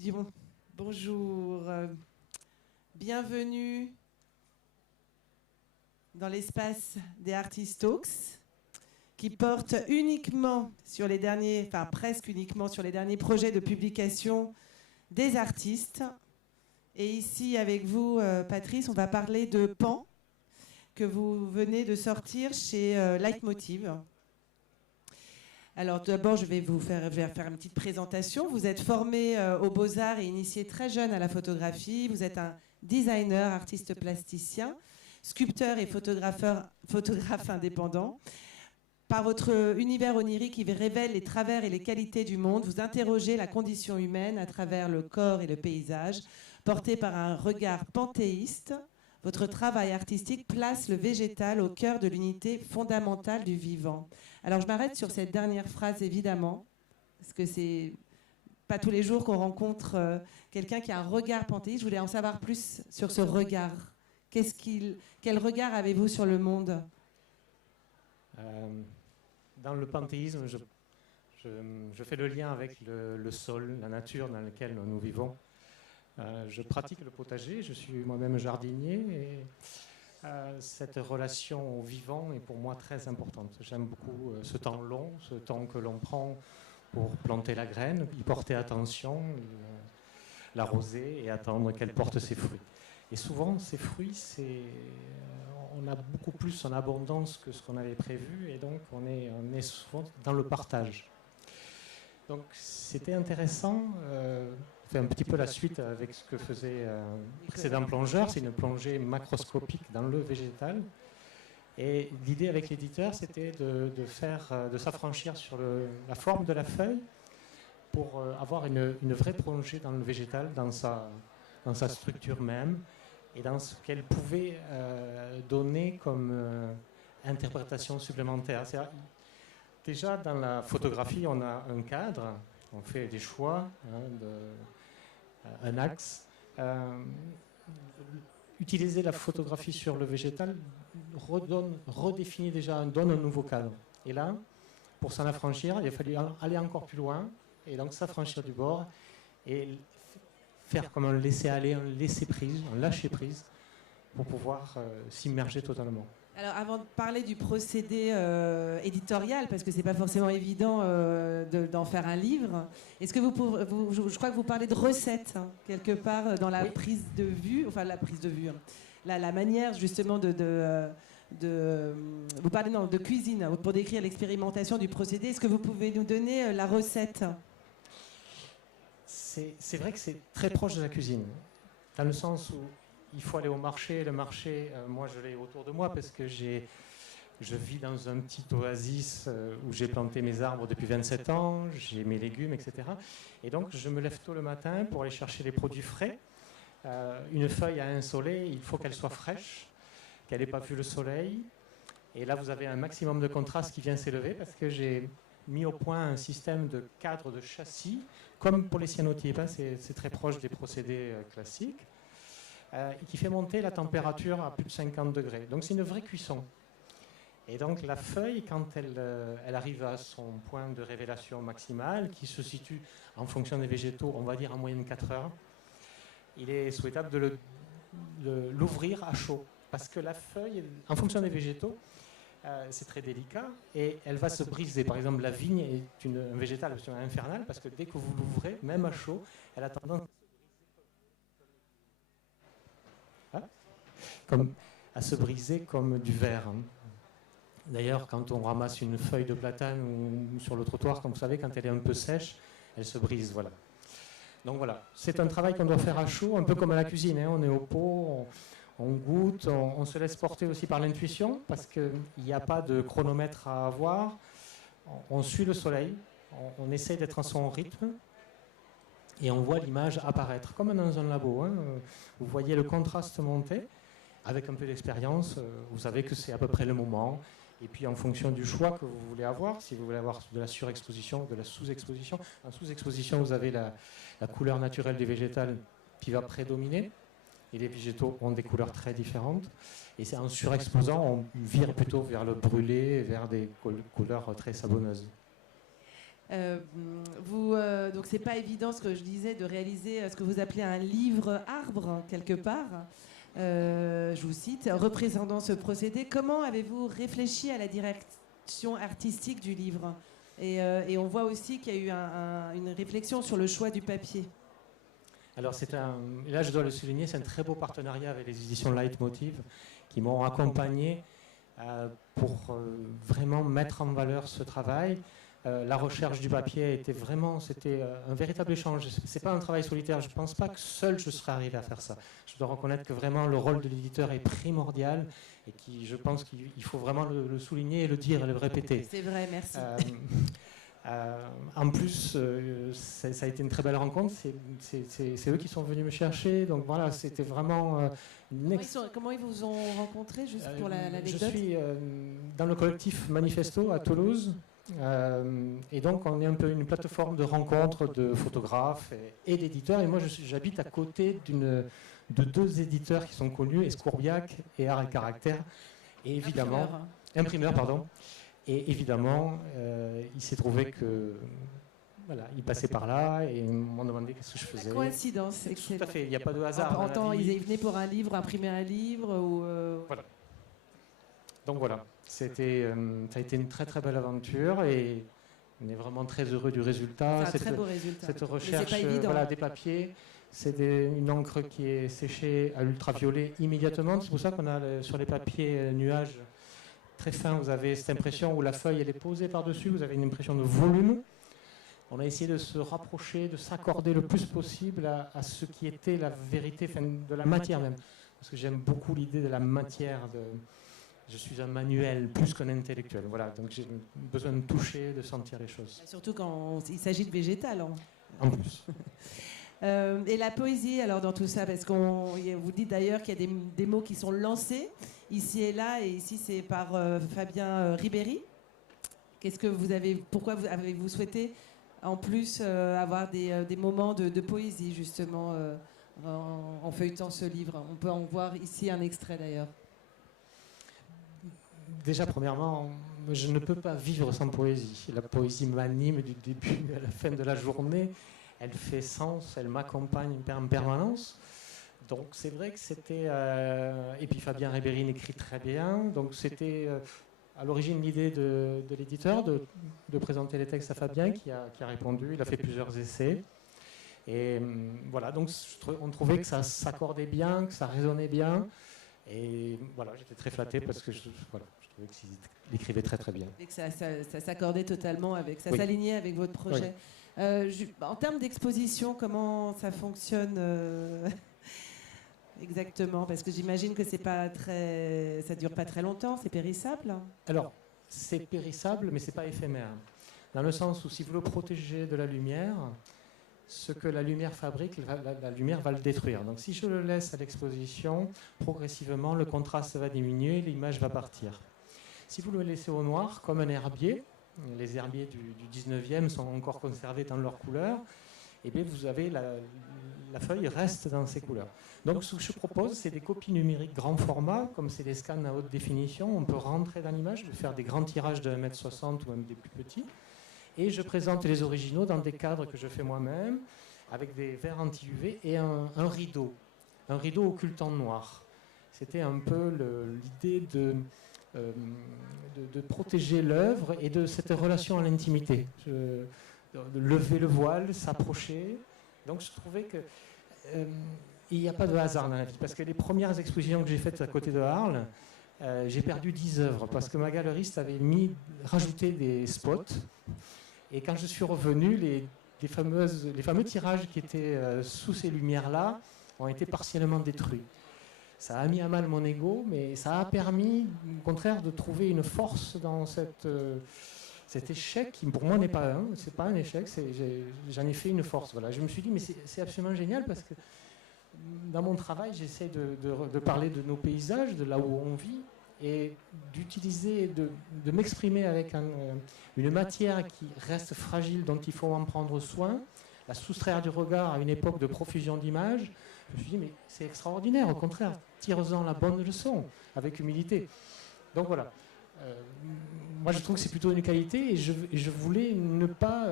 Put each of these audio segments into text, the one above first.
Dion. Bonjour. Bienvenue dans l'espace des Artist Talks qui porte uniquement sur les derniers, enfin presque uniquement sur les derniers projets de publication des artistes. Et ici avec vous, Patrice, on va parler de Pan que vous venez de sortir chez Leitmotiv. Alors d'abord, je vais faire une petite présentation. Vous êtes formé aux Beaux-Arts et initié très jeune à la photographie. Vous êtes un designer, artiste plasticien, sculpteur et photographe indépendant. Par votre univers onirique qui révèle les travers et les qualités du monde, vous interrogez la condition humaine à travers le corps et le paysage, porté par un regard panthéiste. Votre travail artistique place le végétal au cœur de l'unité fondamentale du vivant. Alors je m'arrête sur cette dernière phrase évidemment, parce que c'est pas tous les jours qu'on rencontre quelqu'un qui a un regard panthéiste. Je voulais en savoir plus sur ce regard. Quel regard avez-vous sur le monde ? Dans le panthéisme, je fais le lien avec le sol, la nature dans laquelle nous vivons. Je pratique le potager, je suis moi-même jardinier et cette relation au vivant est pour moi très importante. J'aime beaucoup ce temps long, ce temps que l'on prend pour planter la graine, y porter attention, l'arroser et attendre qu'elle porte ses fruits. Et souvent, ces fruits, on a beaucoup plus en abondance que ce qu'on avait prévu et donc on est souvent dans le partage. Donc c'était intéressant, fait un petit peu la suite avec ce que faisait le précédent plongeur, c'est une plongée macroscopique dans le végétal. Et l'idée avec l'éditeur, c'était de s'affranchir sur la forme de la feuille pour avoir une vraie plongée dans le végétal, dans sa structure même, et dans ce qu'elle pouvait donner comme interprétation supplémentaire. Déjà, dans la photographie, on a un cadre, on fait des choix, un axe. Utiliser la photographie sur le végétal redéfinit déjà, donne un nouveau cadre. Et là, pour s'en affranchir, il a fallu aller encore plus loin, et donc s'affranchir du bord, et faire comme un laisser-aller, un laisser-prise, un lâcher-prise, pour pouvoir s'immerger totalement. Alors avant de parler du procédé éditorial, parce que c'est pas forcément évident d'en faire un livre, est-ce que je crois que vous parlez de recettes quelque part dans la prise de vue, enfin la prise de vue, la manière justement vous parlez de cuisine pour décrire l'expérimentation du procédé. Est-ce que vous pouvez nous donner la recette ? C'est vrai que c'est très proche de la cuisine, dans le sens où il faut aller au marché. Le marché, moi je l'ai autour de moi parce que je vis dans un petit oasis où j'ai planté mes arbres depuis 27 ans, j'ai mes légumes, etc. Et donc je me lève tôt le matin pour aller chercher les produits frais. Une feuille à un soleil, il faut qu'elle soit fraîche, qu'elle n'ait pas vu le soleil. Et là vous avez un maximum de contraste qui vient s'élever parce que j'ai mis au point un système de cadre de châssis, comme pour les cyanotypes, c'est très proche des procédés classiques. Qui fait monter la température à plus de 50 degrés. Donc c'est une vraie cuisson. Et donc la feuille, quand elle arrive à son point de révélation maximale, qui se situe en fonction des végétaux, on va dire en moyenne 4 heures, il est souhaitable de l'ouvrir à chaud. Parce que la feuille, en fonction des végétaux, c'est très délicat et elle va se briser. Par exemple, la vigne est un végétal absolument infernal parce que dès que vous l'ouvrez, même à chaud, elle a tendance à se briser comme du verre. D'ailleurs, quand on ramasse une feuille de platane ou sur le trottoir, comme vous savez, quand elle est un peu sèche, elle se brise. Voilà. Donc voilà, c'est un travail qu'on doit faire à chaud, un peu comme à la cuisine. On est au pot, on goûte, on se laisse porter aussi par l'intuition, parce qu'il n'y a pas de chronomètre à avoir. On suit le soleil, on essaie d'être à son rythme. Et on voit l'image apparaître, comme dans un labo. Vous voyez le contraste monter. Avec un peu d'expérience, vous savez que c'est à peu près le moment. Et puis en fonction du choix que vous voulez avoir, si vous voulez avoir de la surexposition, de la sous-exposition. En sous-exposition, vous avez la couleur naturelle du végétal qui va prédominer. Et les végétaux ont des couleurs très différentes. Et c'est en surexposant, on vire plutôt vers le brûlé, vers des couleurs très sablonneuses. Donc c'est pas évident ce que je disais de réaliser ce que vous appelez un livre arbre quelque part. Je vous cite, représentant ce procédé, comment avez-vous réfléchi à la direction artistique du livre et on voit aussi qu'il y a eu une réflexion sur le choix du papier. Alors là je dois le souligner, c'est un très beau partenariat avec les éditions Leitmotiv qui m'ont accompagné pour vraiment mettre en valeur ce travail. La recherche du papier c'était un véritable échange. C'est pas un travail solitaire. Je ne pense pas que seul je serais arrivé à faire ça. Je dois reconnaître que vraiment le rôle de l'éditeur est primordial et je pense qu'il faut vraiment le souligner et le dire et le répéter. C'est vrai, merci. En plus, ça a été une très belle rencontre. C'est eux qui sont venus me chercher. Donc voilà, c'était vraiment Comment ils vous ont rencontré, juste pour l'anecdote? Je suis dans le collectif Manifesto à Toulouse. Et donc on est un peu une plateforme de rencontre de photographes et d'éditeurs. Et moi j'habite à côté de deux éditeurs qui sont connus, Escourbiac et Art et Caractère. Et évidemment, imprimeur, pardon. Et évidemment, il s'est trouvé que voilà, ils passaient par là et m'ont demandé qu'est-ce que je faisais. La coïncidence, excellent. Tout à fait, il n'y a pas de hasard. Ils venaient pour un livre, imprimer un livre ou Voilà. Donc voilà, ça a été une très très belle aventure et on est vraiment très heureux du résultat. C'est un très beau résultat. Cette recherche des papiers, c'est une encre qui est séchée à l'ultraviolet immédiatement. C'est pour ça qu'on a sur les papiers nuages très fins, vous avez cette impression où la feuille elle est posée par-dessus, vous avez une impression de volume. On a essayé de se rapprocher, de s'accorder le plus possible à ce qui était la vérité de la matière même. Parce que j'aime beaucoup l'idée de la matière. Je suis un manuel plus qu'un intellectuel. Voilà, donc j'ai besoin de toucher, de sentir les choses. Surtout quand il s'agit de végétal. En plus. Et la poésie, alors, dans tout ça, parce vous dites d'ailleurs qu'il y a des mots qui sont lancés ici et là, et ici c'est par Fabien Ribéry. Pourquoi avez-vous souhaité en plus avoir des moments de poésie, justement, en feuilletant ce livre? On peut en voir ici un extrait d'ailleurs. Déjà, premièrement, je ne peux pas vivre sans poésie. La poésie m'anime du début à la fin de la journée. Elle fait sens, elle m'accompagne en permanence. Donc c'est vrai que c'était... Et puis Fabien Ribéry écrit très bien. Donc c'était à l'origine l'idée de l'éditeur de présenter les textes à Fabien qui a répondu. Il a fait plusieurs essais. Et voilà, donc on trouvait que ça s'accordait bien, que ça résonnait bien. Et voilà, j'étais très flatté parce que je trouvais qu'il écrivait très très bien. Et que ça s'accordait totalement ça s'alignait avec votre projet. Oui. En termes d'exposition, comment ça fonctionne exactement? Parce que j'imagine que ça dure pas très longtemps, c'est périssable. Alors, c'est périssable, mais c'est pas éphémère. Dans le sens où si vous le protégez de la lumière, ce que la lumière fabrique, la lumière va le détruire. Donc si je le laisse à l'exposition, progressivement, le contraste va diminuer, l'image va partir. Si vous le laissez au noir, comme un herbier, les herbiers du 19e sont encore conservés dans leur couleur, et bien vous avez la feuille reste dans ses couleurs. Donc ce que je propose, c'est des copies numériques grand format, comme c'est des scans à haute définition, on peut rentrer dans l'image, faire des grands tirages de 1,60 m ou même des plus petits. Et je présente les originaux dans des cadres que je fais moi-même, avec des verres anti-UV et un rideau occultant noir. C'était un peu l'idée de protéger l'œuvre et de cette relation à l'intimité. De lever le voile, s'approcher. Donc je trouvais que il n'y a pas de hasard dans la vie, parce que les premières expositions que j'ai faites à côté de Arles, j'ai perdu 10 œuvres, parce que ma galeriste avait rajouté des spots. Et quand je suis revenu, les fameux tirages qui étaient sous ces lumières-là ont été partiellement détruits. Ça a mis à mal mon ego, mais ça a permis, au contraire, de trouver une force dans cet échec qui, pour moi, n'est pas un échec. J'en ai fait une force. Voilà. Je me suis dit, mais c'est absolument génial parce que dans mon travail, j'essaie de parler de nos paysages, de là où on vit, et d'utiliser, de m'exprimer avec une matière qui reste fragile, dont il faut en prendre soin, la soustraire du regard à une époque de profusion d'images. Je me suis dit, mais c'est extraordinaire, au contraire, tire-en la bonne leçon, avec humilité. Donc voilà, moi, je trouve que c'est plutôt une qualité et je voulais ne pas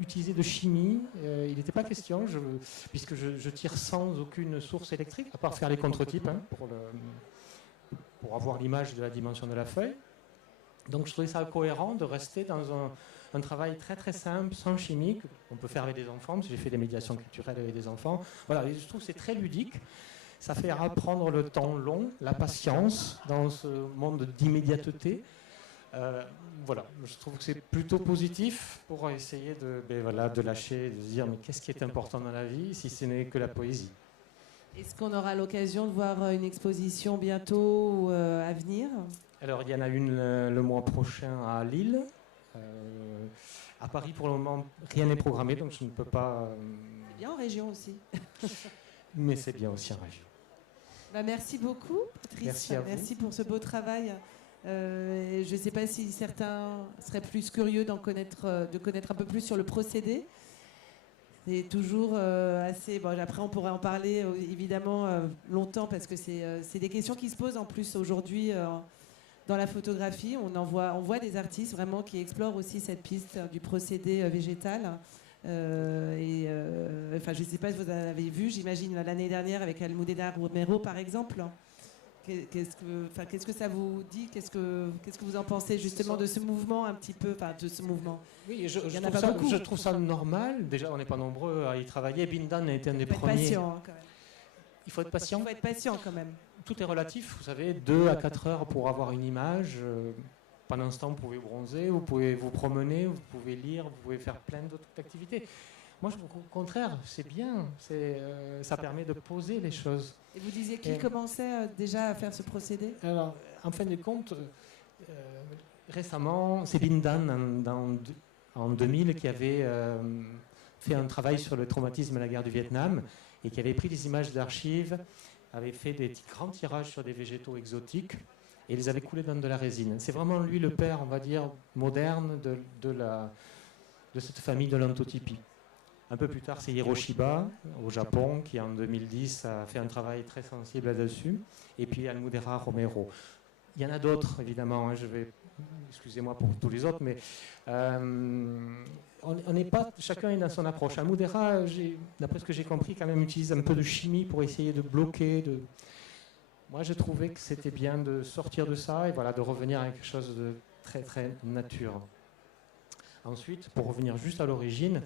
utiliser de chimie. Il n'était pas question, puisque je tire sans aucune source électrique, à part faire les contre-types hein, pour avoir l'image de la dimension de la feuille. Donc, je trouvais ça cohérent de rester dans un travail très très simple, sans chimique. On peut faire avec des enfants, parce que j'ai fait des médiations culturelles avec des enfants. Voilà, et je trouve que c'est très ludique. Ça fait apprendre le temps long, la patience dans ce monde d'immédiateté. Voilà, je trouve que c'est plutôt positif pour essayer de lâcher, de se dire mais qu'est-ce qui est important dans la vie si ce n'est que la poésie. Est-ce qu'on aura l'occasion de voir une exposition bientôt ou à venir? Alors il y en a une le mois prochain à Lille. À Paris pour le moment rien n'est programmé donc je ne peux pas... C'est bien en région aussi. Mais c'est bien aussi en région. Merci beaucoup, Patrice. Merci pour ce beau travail. Je ne sais pas si certains seraient plus curieux de connaître un peu plus sur le procédé. C'est toujours assez... Bon, après, on pourrait en parler évidemment longtemps parce que c'est des questions qui se posent en plus aujourd'hui dans la photographie. On voit des artistes vraiment qui explorent aussi cette piste du procédé végétal. Enfin, je ne sais pas si vous en avez vu, j'imagine l'année dernière avec Almudena Romero par exemple. Qu'est-ce que ça vous dit? Qu'est-ce que vous en pensez justement de ce mouvement un petit peu, enfin de ce mouvement? Oui, je trouve ça normal. Déjà, on n'est pas nombreux à y travailler. Bindan a été un des premiers. Patient, quand même. Il faut être patient. Il faut être patient quand même. Tout est relatif. Vous savez, 2 à 4 heures pour avoir une image. Pendant ce temps, vous pouvez bronzer, vous pouvez vous promener, vous pouvez lire, vous pouvez faire plein d'autres activités. Moi, je trouve qu'au contraire, c'est bien. Ça permet de poser les choses. Et vous disiez qui commençait déjà à faire ce procédé? Alors, en fin de compte, récemment, c'est Bindan en 2000 qui avait fait un travail sur le traumatisme de la guerre du Vietnam et qui avait pris des images d'archives, avait fait des grands tirages sur des végétaux exotiques et les avait coulés dans de la résine. C'est vraiment lui le père, on va dire, moderne de cette famille de l'antotypie. Un peu plus tard, c'est Hiroshiba, au Japon, qui en 2010 a fait un travail très sensible là-dessus. Et puis Almudena Romero. Il y en a d'autres, évidemment. Excusez-moi pour tous les autres, mais on n'est pas... Chacun est dans son approche. Almudena, d'après ce que j'ai compris, quand même utilise un peu de chimie pour essayer de bloquer. Moi, je trouvais que c'était bien de sortir de ça et voilà, de revenir à quelque chose de très, très nature. Ensuite, pour revenir juste à l'origine...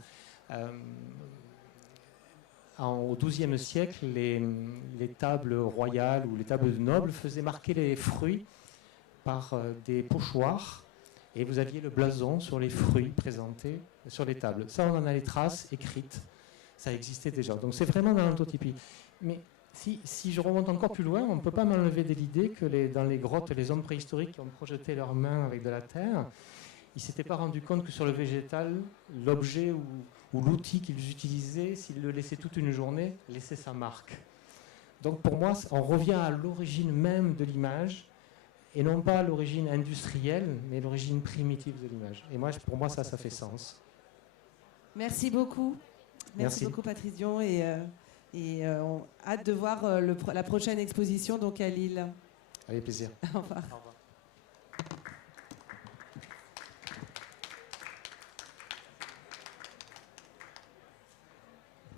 au XIIe siècle, les tables royales ou les tables de nobles faisaient marquer les fruits par des pochoirs et vous aviez le blason sur les fruits présentés sur les tables. Ça, on en a les traces écrites. Ça existait déjà. Donc c'est vraiment dans l'antotypie. Mais si je remonte encore plus loin, on ne peut pas m'enlever de l'idée que dans les grottes, les hommes préhistoriques qui ont projeté leurs mains avec de la terre, ils ne s'étaient pas rendus compte que sur le végétal, l'objet ou l'outil qu'ils utilisaient, s'ils le laissaient toute une journée, laissait sa marque. Donc pour moi, on revient à l'origine même de l'image, et non pas à l'origine industrielle, mais l'origine primitive de l'image. Et moi, pour moi, ça fait sens. Merci beaucoup. Merci beaucoup, Patrice Dion. Et on a hâte de voir la prochaine exposition donc à Lille. Avec plaisir. Au revoir. Au revoir.